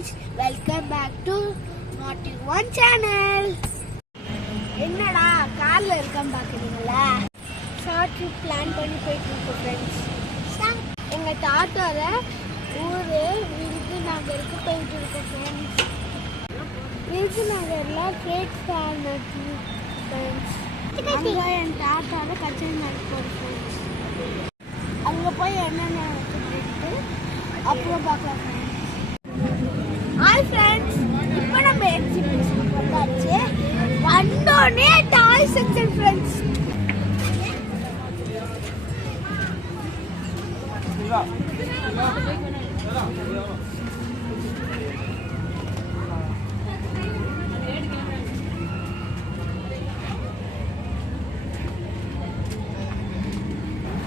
friends, welcome back to Naughty One channel. என்னடா கார்ல இருக்கேன் பாக்குறீங்களா? ஷார்ட் ட்ரிப் பிளான் பண்ணி போயிட்டு இருக்கோம் ஃப்ரெண்ட்ஸ். எங்க தாத்தார ஊரு விருதுநகருக்கு போயிட்டு இருக்கோம் ஃப்ரெண்ட்ஸ். விருதுநகர்ல கேக் ஃபேன் ஃப்ரெண்ட்ஸ். அங்க என் தாத்தார கச்சேரி நடக்கும் ஃப்ரெண்ட்ஸ். அங்க போய் என்னென்ன வச்சுட்டு அப்புறம் பார்க்கலாம் ஃப்ரெண்ட்ஸ். ஹாய் ஃப்ரெண்ட்ஸ், இப்போ நம்ம எக்ஸிபிஷன் வந்தாச்சு. வந்தோடனே டாய் செக்ஷன் ஃப்ரெண்ட்ஸ்.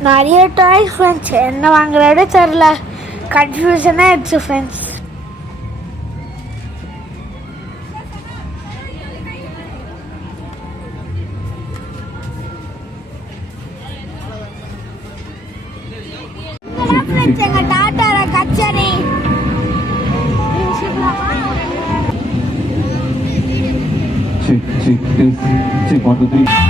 நிறைய டாய்ஸ் ஃப்ரெண்ட்ஸ், என்ன வாங்குறதே தெரியல, கன்ஃபியூஷனாக ஆயிடுச்சு ஃப்ரெண்ட்ஸ். எங்க டாட்டார கச்சேரி check 1 2 3.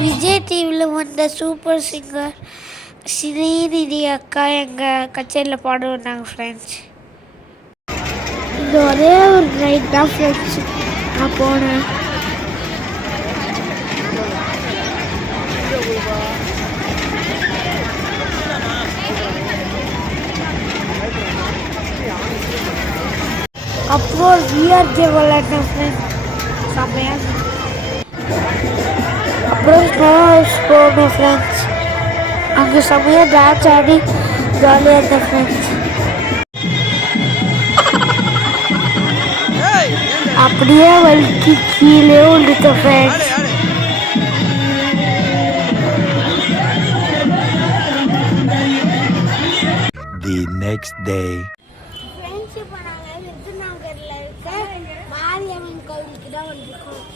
விஜய் டிவியில் வந்த சூப்பர் சிங்கர் ஸ்ரீநிதி அக்கா எங்கள் கச்சேரியில் பாட வந்தாங்க ஃப்ரெண்ட்ஸ். இது ஒரே ஒரு நைட் தான் ஃப்ரெண்ட்ஸ் நான் போனேன். அப்புறம் விஆர்ஜே விளையாட்டேன் ஃப்ரெண்ட்ஸ், செம்மையாக. அப்புறம் ஸ்னோஸ் போனோம் ஃப்ரெண்ட்ஸ், அங்கே செம்மையாக டான்ஸ் ஆடி ஜாலியாக இருந்தேன் ஃப்ரெண்ட்ஸ். அப்படியே வலிக்கு கீழே விழுத்த friends. The next day. Friends, இப்போ நாங்கள் விருதுநகரில் இருக்க மாரியம்மன் கோவிலுக்கு தான் வந்திருக்கோம்.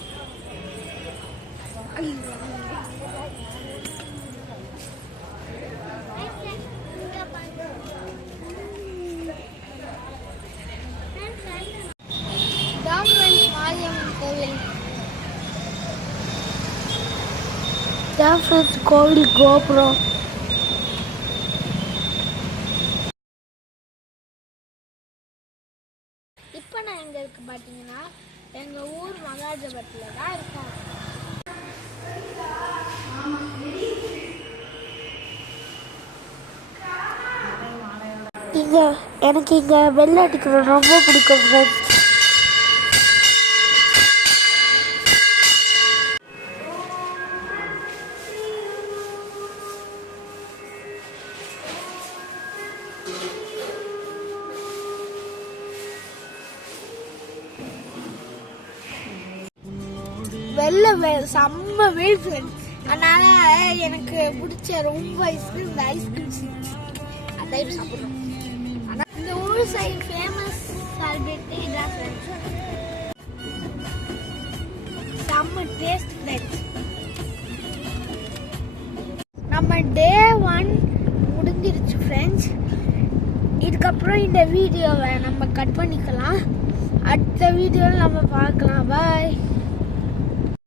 மாரியம்மன் கோவில் தான் ஃப்ரெண்ட்ஸ், கோவில் கோபுரம். இப்போ நான் எங்கே இருக்கு பார்த்தீங்கன்னா, எங்கள் ஊர் மகாஜபத்தில் தான் இருக்கோம். எனக்கு இங்கே வெள்ளை அடிக்கிறது ரொம்ப பிடிக்கும் ஃப்ரெண்ட்ஸ். செம்ம வெயில் ஃப்ரெண்ட்ஸ். அதனால எனக்கு பிடிச்ச ரொம்ப ஐஸ்கிரீம், இந்த ஐஸ்கிரீம் சிப்ஸ் அந்த ஐட்டம் சாப்பிட்றோம். ஆனால் இந்த ஊர் சைடு ஃபேமஸ் சால்பெட்டு இதான் ஃப்ரெண்ட்ஸ், செம்ம டேஸ்ட் ஃப்ரெண்ட்ஸ். நம்ம டே 1 முடிஞ்சிருச்சு ஃப்ரெண்ட்ஸ். இதுக்கப்புறம் இந்த வீடியோவை நம்ம கட் பண்ணிக்கலாம். அடுத்த வீடியோவில் நம்ம பார்க்கலாம். பாய்.